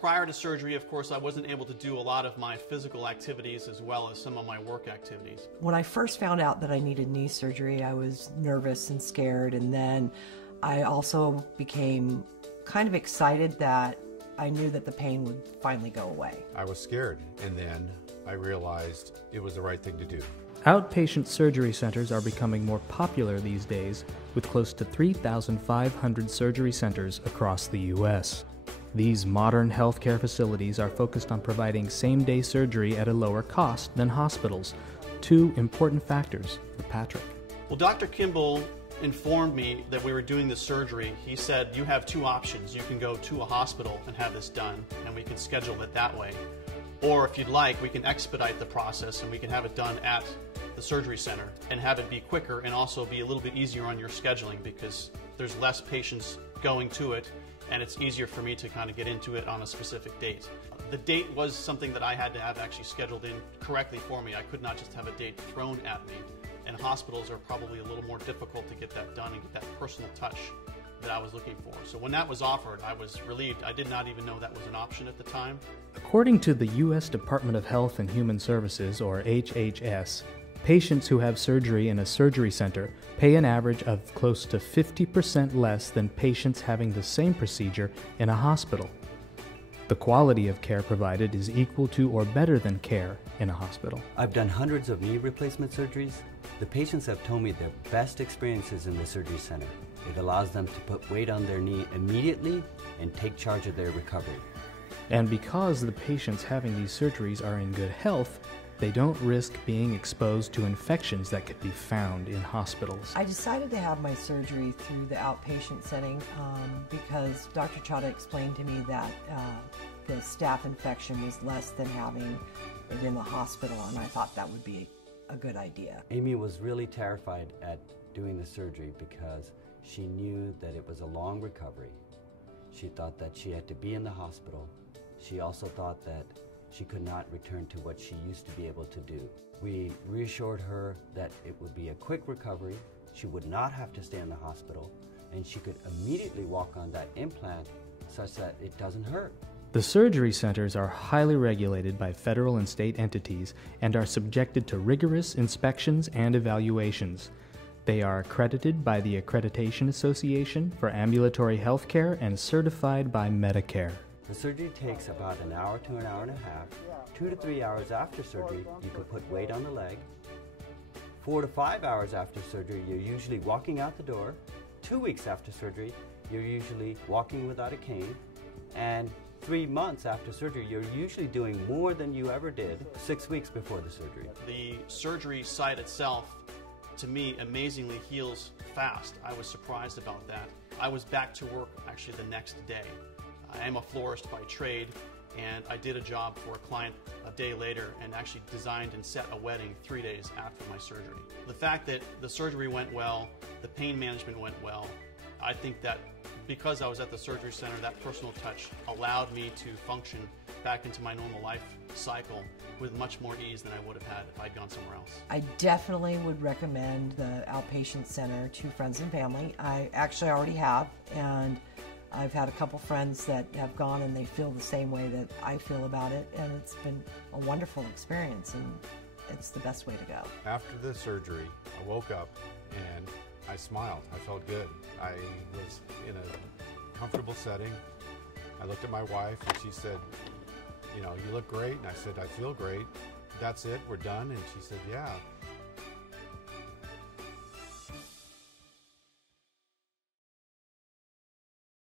prior to surgery, of course, I wasn't able to do a lot of my physical activities as well as some of my work activities. When I first found out that I needed knee surgery, I was nervous and scared, and then I also became kind of excited that I knew that the pain would finally go away. I was scared, and then I realized it was the right thing to do. Outpatient surgery centers are becoming more popular these days, with close to 3,500 surgery centers across the U.S. These modern healthcare facilities are focused on providing same-day surgery at a lower cost than hospitals, two important factors for Patrick. Well, Dr. Kimball informed me that we were doing this surgery. He said, you have two options. You can go to a hospital and have this done, and we can schedule it that way. Or if you'd like, we can expedite the process and we can have it done at the surgery center and have it be quicker and also be a little bit easier on your scheduling because there's less patients going to it and it's easier for me to kind of get into it on a specific date. The date was something that I had to have actually scheduled in correctly for me. I could not just have a date thrown at me. And hospitals are probably a little more difficult to get that done and get that personal touch that I was looking for. So when that was offered, I was relieved. I did not even know that was an option at the time. According to the U.S. Department of Health and Human Services, or HHS, patients who have surgery in a surgery center pay an average of close to 50% less than patients having the same procedure in a hospital. The quality of care provided is equal to or better than care in a hospital. I've done hundreds of knee replacement surgeries. The patients have told me their best experiences in the surgery center. It allows them to put weight on their knee immediately and take charge of their recovery. And because the patients having these surgeries are in good health, they don't risk being exposed to infections that could be found in hospitals. I decided to have my surgery through the outpatient setting because Dr. Chada explained to me that the staph infection was less than having it in the hospital, and I thought that would be a good idea. Amy was really terrified at doing the surgery because she knew that it was a long recovery. She thought that she had to be in the hospital. She also thought that she could not return to what she used to be able to do. We reassured her that it would be a quick recovery, she would not have to stay in the hospital, and she could immediately walk on that implant such that it doesn't hurt. The surgery centers are highly regulated by federal and state entities and are subjected to rigorous inspections and evaluations. They are accredited by the Accreditation Association for Ambulatory Healthcare and certified by Medicare. The surgery takes about an hour to an hour and a half. 2 to 3 hours after surgery, you can put weight on the leg. 4 to 5 hours after surgery, you're usually walking out the door. 2 weeks after surgery, you're usually walking without a cane. And 3 months after surgery, you're usually doing more than you ever did 6 weeks before the surgery. The surgery site itself, to me, amazingly heals fast. I was surprised about that. I was back to work actually the next day. I am a florist by trade, and I did a job for a client a day later and actually designed and set a wedding 3 days after my surgery. The fact that the surgery went well, the pain management went well, I think that because I was at the surgery center, that personal touch allowed me to function back into my normal life cycle with much more ease than I would have had if I'd gone somewhere else. I definitely would recommend the outpatient center to friends and family. I actually already have, and I've had a couple friends that have gone and they feel the same way that I feel about it, and it's been a wonderful experience, and it's the best way to go. After the surgery, I woke up and I smiled. I felt good. I was in a comfortable setting. I looked at my wife and she said, you know, you look great. And I said, I feel great. That's it, we're done. And she said, yeah.